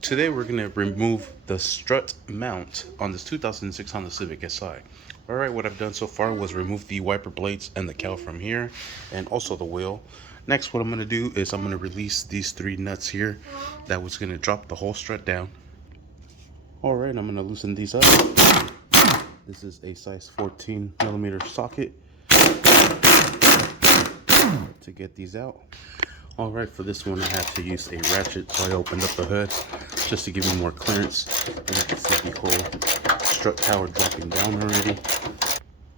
Today we're going to remove the strut mount on this 2006 Honda Civic Si. Alright, what I've done so far was remove the wiper blades and the cowl from here, and also the wheel. Next, what I'm going to do is I'm going to release these three nuts here. That was going to drop the whole strut down. Alright, I'm going to loosen these up. This is a size 14mm socket to get these out. Alright, for this one I had to use a ratchet, so I opened up the hood just to give me more clearance. And you can see the whole strut tower dropping down already.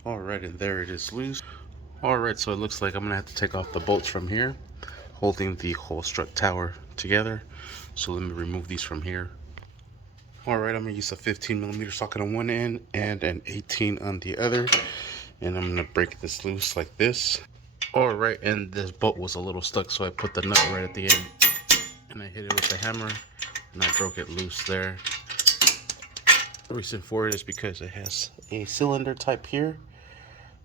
Alright, and there it is loose. Alright, so it looks like I'm going to have to take off the bolts from here, holding the whole strut tower together. So let me remove these from here. Alright, I'm going to use a 15mm socket on one end and an 18 on the other. And I'm going to break this loose like this. Alright, and this bolt was a little stuck, so I put the nut right at the end and I hit it with the hammer and I broke it loose there. The reason for it is because it has a cylinder type here,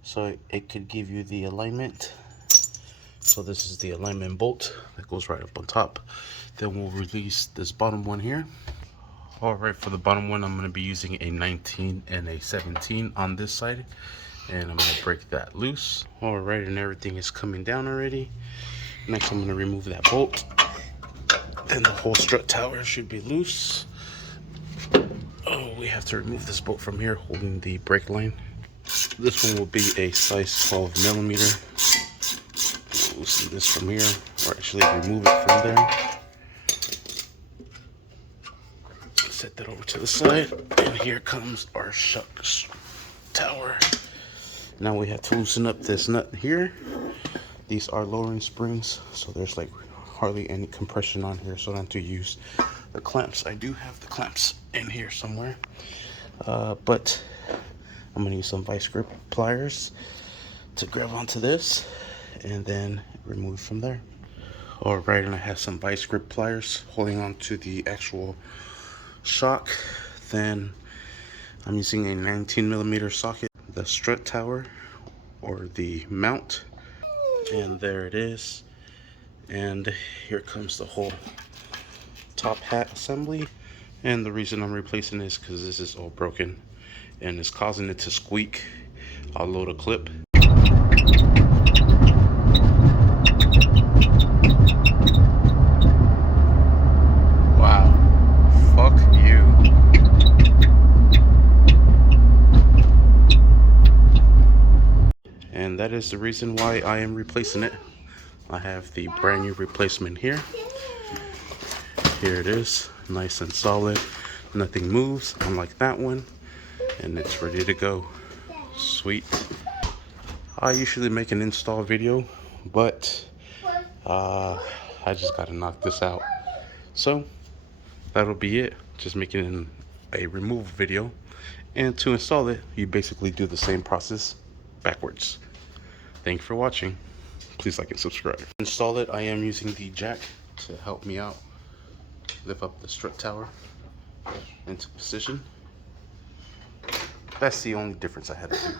so it could give you the alignment. So this is the alignment bolt that goes right up on top. Then we'll release this bottom one here. Alright, for the bottom one I'm going to be using a 19 and a 17 on this side. And I'm going to break that loose. Alright, and everything is coming down already. Next I'm going to remove that bolt. Then the whole strut tower should be loose. Oh, we have to remove this bolt from here holding the brake line. This one will be a size 12mm. Loosen this from here, or actually remove it from there. Set that over to the side, and here comes our shucks tower. Now we have to loosen up this nut here. These are lowering springs, so there's like hardly any compression on here, so I don't have to use the clamps. I do have the clamps in here somewhere, but I'm going to use some vice grip pliers to grab onto this and then remove from there. Alright, and I have some vice grip pliers holding on to the actual shock. Then I'm using a 19mm socket, the strut tower or the mount, and there it is. And here comes the whole top hat assembly. And the reason I'm replacing this is because this is all broken and it's causing it to squeak. I'll load a clip. Wow, fuck you. And that is the reason why I am replacing it. I have the brand new replacement here. Here it is, nice and solid. Nothing moves, unlike that one. And it's ready to go. Sweet. I usually make an install video, but I just gotta knock this out. So that'll be it. Just making a remove video. And to install it, you basically do the same process backwards. Thank you for watching. Please like and subscribe. To install it, I am using the jack to help me out. Lift up the strut tower into position. That's the only difference I had to do.